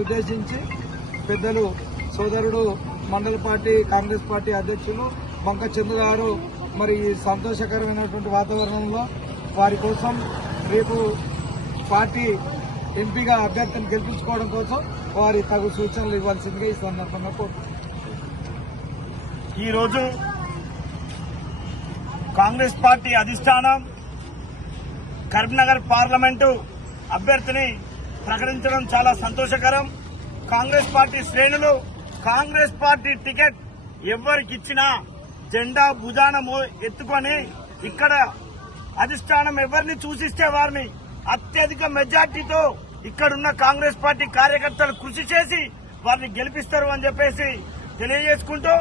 ఉద్దేశించి పెద్దలు సోదరుడు మండల పార్టీ కాంగ్రెస్ పార్టీ అధ్యక్షులు బంక చంద్ర గారు మరి సంతోషకరమైనటువంటి వాతావరణంలో వారి కోసం రేపు పార్టీ ఎంపీగా అభ్యర్థిని గెలిపించుకోవడం కోసం వారి తగు సూచనలు ఇవ్వాల్సిందిగా ఈ సందర్భంగా కోరుతున్నాను. ఈరోజు కాంగ్రెస్ పార్టీ అధిష్టానం కరీంనగర్ పార్లమెంటు అభ్యర్థిని ప్రకటించడం చాలా సంతోషకరం. కాంగ్రెస్ పార్టీ శ్రేణులు కాంగ్రెస్ పార్టీ టికెట్ ఎవరికిచ్చినా జెండా భుజాన ఎత్తుకొని ఇక్కడ అధిష్టానం ఎవరిని చూసిస్తే వారిని అత్యధిక మెజార్టీతో ఇక్కడున్న కాంగ్రెస్ పార్టీ కార్యకర్తలు కృషి చేసి వారిని గెలిపిస్తారు అని చెప్పేసి తెలియజేసుకుంటూ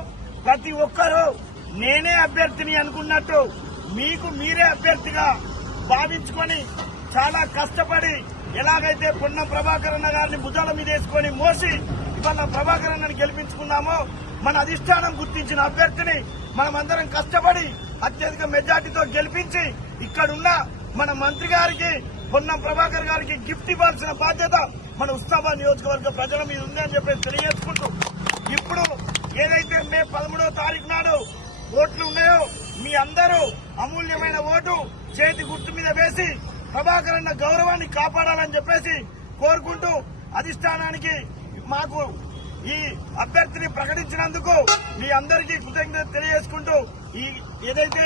ప్రతి ఒక్కరూ నేనే అభ్యర్థిని అనుకున్నట్టు మీకు మీరే అభ్యర్థిగా భావించుకొని చాలా కష్టపడి ఎలాగైతే పొన్నం ప్రభాకర్ అన్న గారిని భుజాల మీద వేసుకుని మోసి ఇవాళ ప్రభాకర్ అన్నని గెలిపించుకున్నామో మన అధిష్టానం గుర్తించిన అభ్యర్థిని మనమందరం కష్టపడి అత్యధిక మెజార్టీతో గెలిపించి ఇక్కడున్న మన మంత్రి గారికి పొన్నం ప్రభాకర్ గారికి గిఫ్ట్ ఇవ్వాల్సిన బాధ్యత మన ఉస్తాబాద్ నియోజకవర్గ ప్రజల మీద ఉంది అని చెప్పేసి తెలియజేసుకుంటూ ఇప్పుడు ఏదైతే మే పదమూడవ తారీఖు నాడు ఓట్లు ఉన్నాయో మీ అందరూ అమూల్యమైన ఓటు చేతి గుర్తు మీద వేసి ప్రభాకర్ అన్న గౌరవాన్ని కాపాడాలని చెప్పేసి కోరుకుంటూ అధిష్టానానికి మాకు ఈ అభ్యర్థిని ప్రకటించినందుకు మీ అందరికీ కృతజ్ఞత తెలియజేసుకుంటూ ఈ ఏదైతే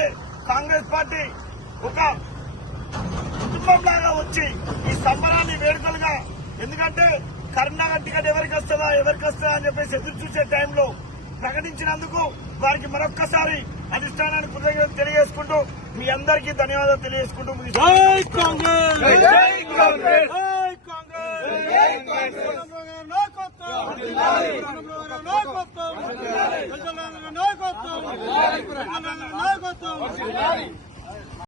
కాంగ్రెస్ పార్టీ ఒక కుటుంబంలాగా వచ్చి ఈ సంబరాన్ని వేడుకలుగా ఎందుకంటే కర్ణాటక టికెట్ ఎవరికి వస్తుందా ఎవరికి వస్తుందా అని చెప్పేసి ఎదురు చూసే టైంలో ప్రకటించినందుకు వారికి మరొక్కసారి అధిష్టానానికి కృతజ్ఞత తెలియజేసుకుంటూ మీ అందరికీ ధన్యవాదాలు తెలియజేసుకుంటూ కాంగ్రెస్! జై కాంగ్రెస్! నాయకత్వం